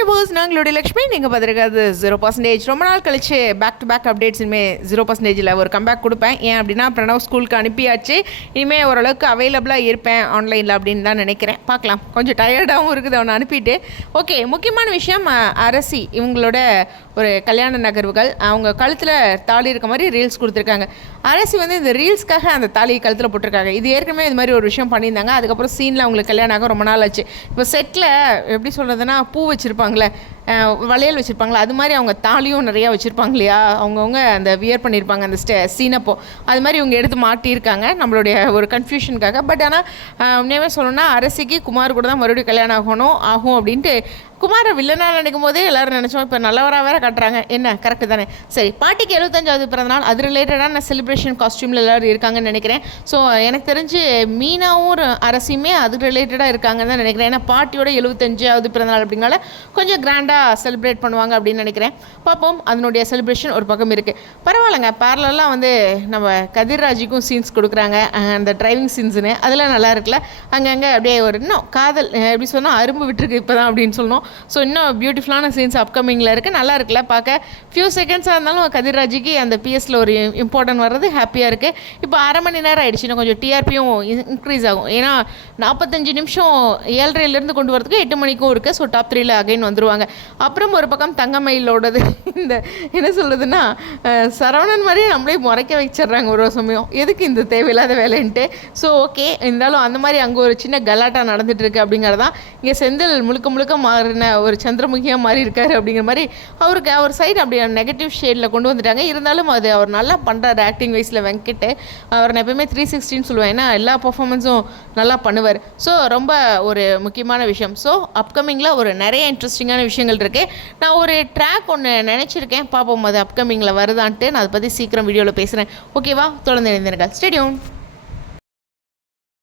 Viewers நாங்களுடைய Lakshmi நீங்கள் பார்த்துருக்காது zero percentage ரொம்ப நாள் கழிச்சு பேக் டு பேக் அப்டேட்ஸ் இனிமேல் ஜீரோ பர்சன்டேஜில் ஒரு கம்பேக் கொடுப்பேன். ஏன் அப்படின்னா பிரணவ் ஸ்கூலுக்கு அனுப்பியாச்சு. இனிமேல் ஓரளவுக்கு அவைலபிளாக இருப்பேன் ஆன்லைனில் அப்படின்னு தான் நினைக்கிறேன். பார்க்கலாம். கொஞ்சம் டயர்டாகவும் இருக்குது அவனை அனுப்பிட்டு. ஓகே முக்கியமான விஷயம் அரசி இவங்களோட ஒரு கல்யாண நகர்வுகள். அவங்க கழுத்தில் தாலி இருக்க மாதிரி ரீல்ஸ் கொடுத்துருக்காங்க. அரசி வந்து இந்த ரீல்ஸ்க்காக அந்த தாலியை கழுத்தில் போட்டிருக்காங்க. இது ஏற்கனவே இது மாதிரி ஒரு விஷயம் பண்ணியிருந்தாங்க. அதுக்கப்புறம் சீனில் அவங்களுக்கு கல்யாணம் ஆக ரொம்ப நாள் ஆச்சு. இப்போ செட்டில் எப்படி சொல்கிறதுனா பூ வச்சுருப்பாங்க. வச்சுருப்பாங்களே வளையல் வச்சுருப்பாங்களே? அது மாதிரி அவங்க தாலியும் நிறையா வச்சுருப்பாங்க இல்லையா? அவங்கவுங்க அந்த வியர் பண்ணியிருப்பாங்க அந்த ஸ்டே சீனப்போ அது மாதிரி இவங்க எடுத்து மாட்டியிருக்காங்க நம்மளுடைய ஒரு கன்ஃபியூஷனுக்காக பட் ஆனால் உண்மையாகவே சொல்லணும்னா அரசிக்கு குமார் கூட தான் மறுபடியும் கல்யாணம் ஆகணும் ஆகும் அப்படின்ட்டு குமாரை வில்லனாக நினைக்கும் போதே எல்லோரும் நினச்சோம் இப்போ நல்லவராக வேற கட்டுறாங்க. என்ன? கரெக்டு தானே. சரி பாட்டிக்கு எழுபத்தஞ்சாவது பிறந்தநாள். அது ரிலேட்டடான செலிப்ரேஷன் காஸ்டியூமில் எல்லோரும் இருக்காங்கன்னு நினைக்கிறேன். ஸோ எனக்கு தெரிஞ்சு மீனாவும் ஒரு அரசியுமே அது ரிலேட்டடாக இருக்காங்கன்னு தான் நினைக்கிறேன். ஏன்னா பாட்டியோட எழுபத்தஞ்சாவது பிறந்தநாள் அப்படிங்கிறனால கொஞ்சம் கிராண்ட் கிராண்டாக செலிப்ரேட் பண்ணுவாங்க அப்படின்னு நினைக்கிறேன். பார்ப்போம் அதனுடைய செலிப்ரேஷன் ஒரு பக்கம் இருக்குது பரவாயில்லைங்க பேரலாம் வந்து நம்ம கதிர்ராஜிக்கும் சீன்ஸ் கொடுக்குறாங்க அந்த டிரைவிங் சீன்ஸுன்னு அதெல்லாம் நல்லா இருக்குல்ல? அங்கங்கே அப்படியே ஒரு இன்னும் காதல் எப்படி சொன்னால் அரும்பு விட்டுருக்கு இப்போ தான் அப்படின்னு சொல்லணும் ஸோ இன்னும் பியூட்டிஃபுல்லான சீன்ஸ் அப்கமிங்கில் இருக்குது நல்லா இருக்குல்ல பார்க்க? ஃபியூ செகண்ட்ஸாக இருந்தாலும் கதிர்ராஜிக்கு அந்த பிஎஸ்சில் ஒரு இம்பார்ட்டன்ட் வர்றது ஹாப்பியாக இருக்குது இப்போ அரை மணி நேரம் ஆகிடுச்சு இன்னும் கொஞ்சம் டிஆர்பியும் இன்க்ரீஸ் ஆகும். ஏன்னா நாற்பத்தஞ்சு நிமிஷம் ஏழரைலேருந்து கொண்டு வரதுக்கு எட்டு மணிக்கும் இருக்குது ஸோ டாப் த்ரீல அகைன் வந்துருவாங்க. அப்புறம் ஒரு பக்கம் தங்கமயிலோடது. இந்த என்ன சொல்கிறதுன்னா சரவணன் மாதிரியே நம்மளே முறைக்க வச்சிடுறாங்க ஒரு சமயம். எதுக்கு இந்த தேவையில்லாத வேலைன்ட்டு? ஸோ ஓகே இருந்தாலும் அந்த மாதிரி அங்கே ஒரு சின்ன கலாட்டா நடந்துகிட்ருக்கு அப்படிங்கிறது அப்படிங்கிறதான் இங்கே செந்தில் முழுக்க முழுக்க மாறின ஒரு சந்திரமுகியாக மாறி இருக்காரு அப்படிங்கிற மாதிரி அவருக்கு அவர் சைடு அப்படி நெகட்டிவ் ஷேடில் கொண்டு வந்துட்டாங்க. இருந்தாலும் அது அவர் நல்லா பண்ணுறாரு ஆக்டிங் வைஸில் வெங்கட் அவர் நான் எப்பயுமே த்ரீ சிக்ஸ்டின்னு சொல்லுவேன். ஏன்னா எல்லா பர்ஃபார்மன்ஸும் நல்லா பண்ணுவார். ஸோ ரொம்ப ஒரு முக்கியமான விஷயம். ஸோ அப்கமிங்கில் ஒரு நிறைய இன்ட்ரெஸ்டிங்கான விஷயங்கள் இருக்குது நான் ஒரு ட்ராக் ஒன்று நினச்சிருக்கேன். பார்ப்போம் அது அப்கமிங்கில் வருதான்ட்டு. நான் அதை பற்றி சீக்கிரம் வீடியோவில் பேசுகிறேன் ஓகேவா தொடர்ந்து இணைந்திருக்கேன் ஸ்டேடியம்